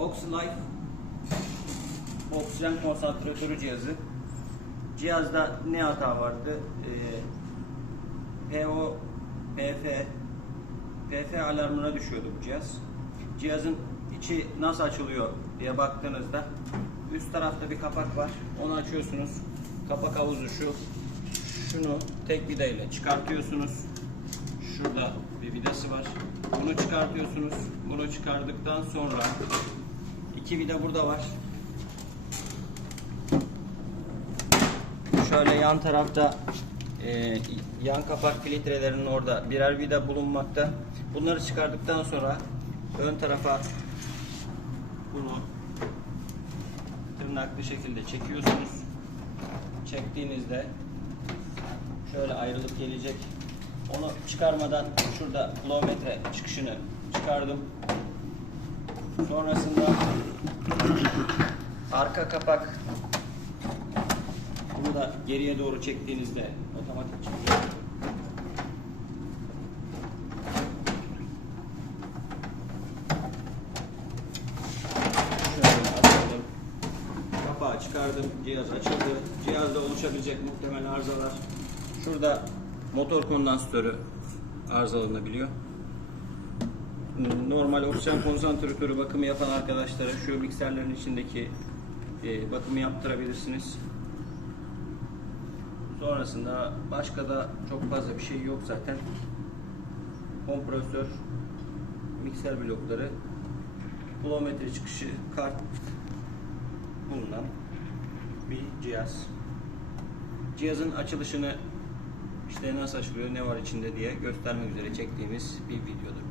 Oxylife oksijen konsantratörü cihazı. Cihazda ne hata vardı? Ee, PO, PF, PF alarmına düşüyordu bu cihaz. Cihazın içi nasıl açılıyor diye baktığınızda üst tarafta bir kapak var. Onu açıyorsunuz. Kapak havuzu şu. Şunu tek vida ile çıkartıyorsunuz. Şurada bir vidası var. Bunu çıkartıyorsunuz. Bunu çıkardıktan sonra iki vida burada var. Şöyle yan tarafta e, yan kapak filtrelerinin orada birer vida bulunmakta. Bunları çıkardıktan sonra ön tarafa bunu tırnaklı şekilde çekiyorsunuz. Çektiğinizde şöyle ayrılıp gelecek. Onu çıkarmadan şurada kilometre çıkışını çıkardım. Sonrasında arka kapak bunu da geriye doğru çektiğinizde otomatik çıkıyor. Kapağı çıkardım. Cihaz açıldı. Cihazda oluşabilecek muhtemel arızalar. Şurada motor kondansatörü arızalanabiliyor. Normal oksijen konsantratörü bakımı yapan arkadaşlara şu mikserlerin içindeki e, bakımı yaptırabilirsiniz. Sonrasında başka da çok fazla bir şey yok zaten. Kompresör, mikser blokları, kilometre çıkışı, kart bulunan bir cihaz. Cihazın açılışını işte nasıl açılıyor, ne var içinde diye göstermek üzere çektiğimiz bir videodur.